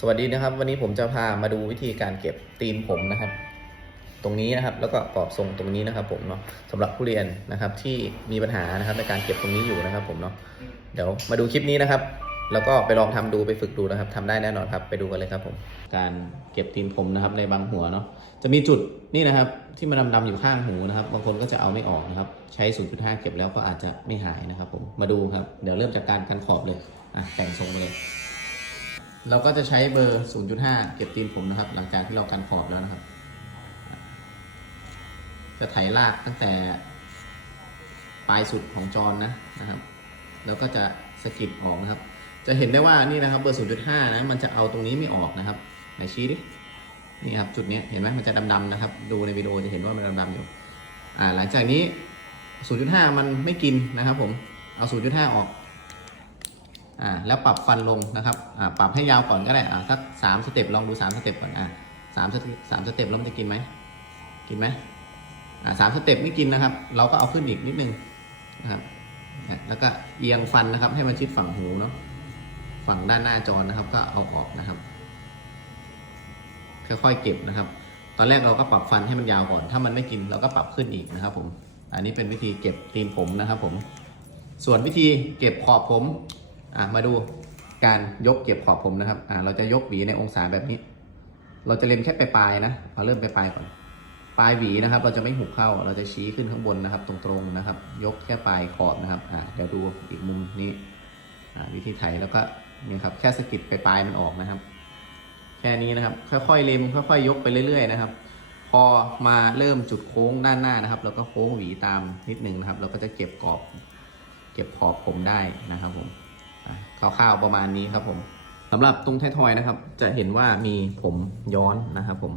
สวัสดีนะครับ วันนี้ผมจะพามาดูวิธีการเก็บตีนผมนะครับ ตรงนี้นะครับแล้วก็กรอบทรงตรงนี้นะครับ ผมเนาะสำหรับผู้เรียนนะครับที่มีปัญหานะครับในการเก็บตรงนี้อยู่นะครับ ผมเนาะเดี๋ยวมาดูคลิปนี้นะครับ แล้วก็ไปลองทำดูไปฝึกดูนะครับทำได้แน่นอนครับ ไปดูกันเลยครับผม การเก็บตีนผมนะครับ ในบางหัวเนาะจะมีจุดนี่นะครับ ที่มันดำๆอยู่ข้างหูนะครับ บางคนก็จะเอาไม่ออกนะครับ ใช้ 0.5 เก็บแล้วก็อาจจะไม่หายนะครับ ผมมาดูครับ เดี๋ยวเริ่มจากการกันขอบเลยอะแต่งทรงไปเลย เราก็จะใช้เบอร์ 0.5 เก็บตีนผมนะครับ หลังจากที่เรากันขอบแล้วนะครับ จะไถลากตั้งแต่ปลายสุดของจรนะนะครับ แล้วก็จะสกิดออกนะครับ จะเห็นได้ว่านี่นะครับเบอร์ 0.5 นะมันจะเอาตรงนี้ไม่ออกนะครับไหนชี้ดินี่ครับจุดนี้เห็นไหมมันจะดำๆนะครับ ดูในวิดีโอจะเห็นว่ามันดำๆอยู่อ่าหลังจากนี้ 0.5 มันไม่กินนะครับผมเอา 0.5 ออก อ่าแล้วปรับฟันลงนะครับอ่าปรับให้ยาวก่อนก็ได้อ่าสักสามสเต็ปลองดูสามสเต็ปก่อนอ่าสามสเต็ปสามสเต็ปแล้วมันจะกินไหมกินไหมอ่าสามสเต็ปไม่กินนะครับ เราก็เอาขึ้นอีกนิดนึงนะครับแล้วก็เอียงฟันนะครับ ให้มันชิดฝั่งหูเนาะฝั่งด้านหน้าจอนะครับ ก็เอาออกนะครับค่อยๆเก็บนะครับ ตอนแรกเราก็ปรับฟันให้มันยาวก่อน ถ้ามันไม่กินเราก็ปรับขึ้นอีกนะครับ ผม อันนี้เป็นวิธีเก็บตีนผมนะครับ ผม ส่วนวิธีเก็บขอบผม อะมาดูการยกเก็บขอบผมนะครับอ่าเราจะยกหวีในองศาแบบนี้ เราจะเล็มแค่ปลายๆนะเอาเริ่มปลายๆก่อนปลายหวีนะครับ เราจะไม่หุบเข้า เราจะชี้ขึ้นข้างบนนะครับ ตรงๆนะครับ ยกแค่ปลายขอบนะครับอ่าเดี๋ยวดูอีกมุมนี้อ่าวิธีไถแล้วก็นี่ครับแค่สะกิดปลายๆมันออกนะครับ แค่นี้นะครับ ค่อยๆเล็มค่อยๆ ยกไปเรื่อย ๆ นะครับ พอมาเริ่มจุดโค้งด้านหน้านะครับเราก็โค้งหวีตามนิดนึงนะครับ เราก็จะเก็บกรอบ เก็บขอบผมได้นะครับผม คร่าวๆประมาณนี้ครับผมสำหรับตรงไททอยนะครับ จะเห็นว่ามีผมย้อนนะครับผม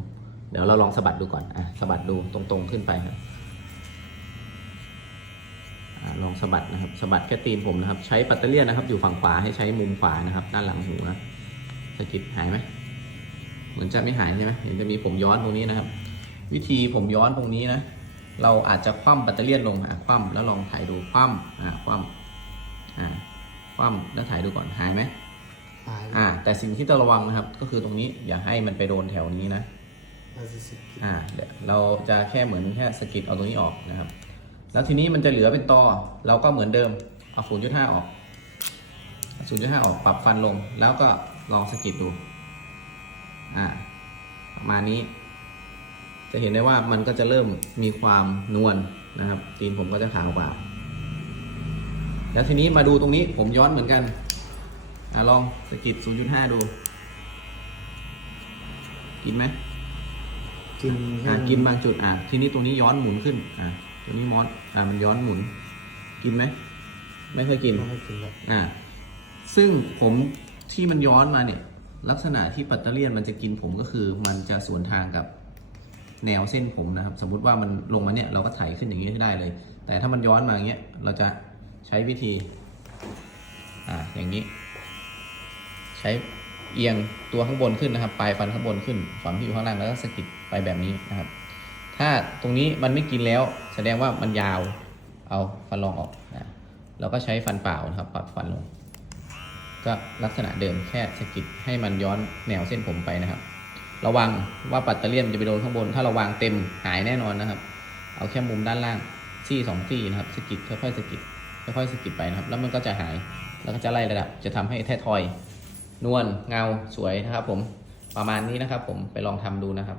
เดี๋ยวเราลองสะบัดดูก่อนอะสะบัดดูตรงๆขึ้นไปครับลองสะบัดนะครับสะบัดแค่ตีนผมนะครับ ใช้ปัตเตอร์เลียนนะครับ อยู่ฝั่งขวาให้ใช้มุมขวานะครับ ด้านหลังหูนะสะกิดหายไหมเหมือนจะไม่หายใช่ไหมเห็นจะมีผมย้อนตรงนี้นะครับ วิธีผมย้อนตรงนี้นะ เราอาจจะคว่ำแบตเตอร์เลียนลงอะคว่ำแล้วลองถ่ายดูคว่ำอะคว่ำอะ คว่ำแล้วถ่ายดูก่อนหายไหมตายอะแต่สิ่งที่ต้องระวังนะครับ ก็คือตรงนี้อย่าให้มันไปโดนแถวนี้นะเราจะสิบกิอ่าเดี๋ยวเราจะแค่เหมือนแค่สะกิดเอาตรงนี้ออกนะครับ แล้วทีนี้มันจะเหลือเป็นตอเราก็เหมือนเดิมเอา0.5ออก0.5ออกปรับฟันลง แล้วก็ลองสะกิดดู อ่าประมาณนี้ จะเห็นได้ว่ามันก็จะเริ่มมีความนวลนะครับ ตีนผมก็จะขาวกว่า แล้วทีนี้มาดูตรงนี้ผมย้อนเหมือนกันอ่าลองสะกิด0.5 ดู กินไหมกินอ่ากินบางจุดอะทีนี้ตรงนี้ย้อนหมุนขึ้นอะตรงนี้มอสอะมันย้อนหมุน กินไหมไม่เคยกินไม่ให้กินแล้วอ่าซึ่งผมที่มันย้อนมาเนี่ย ลักษณะที่ปัตเตอร์เลียนมันจะกินผมก็คือ มันจะสวนทางกับแนวเส้นผมนะครับ สมมุติว่ามันลงมาเนี่ยเราก็ไถขึ้นอย่างนี้ได้เลย แต่ถ้ามันย้อนมาอย่างเงี้ยเราจะ ใช้วิธีอ่าอย่างนี้ ใช้เอียงตัวข้างบนขึ้นนะครับปลายฟันข้างบนขึ้นฝั่งที่อยู่ข้างล่างแล้วก็สกิดไปแบบนี้นะครับ ถ้าตรงนี้มันไม่กินแล้ว แสดงว่ามันยาวเอาฟันรองออกนะเราก็ใช้ฟันเปล่านะครับปรับฟันลง ก็ลักษณะเดิมแค่สกิดให้มันย้อนแนวเส้นผมไปนะครับ ระวังว่าปัตเตอร์เลียมจะไปโดนข้างบน ถ้าเราวางเต็มหายแน่นอนนะครับ เอาแค่มุมด้านล่างซี่สองซี่นะครับสกิดค่อยๆสกิด ค่อยๆสกิปไปนะครับ แล้วมันก็จะหาย แล้วก็จะไล่ระดับ จะทำให้แท้ทอย นวลเงาสวยนะครับ ผมประมาณนี้นะครับ ผมไปลองทำดูนะครับ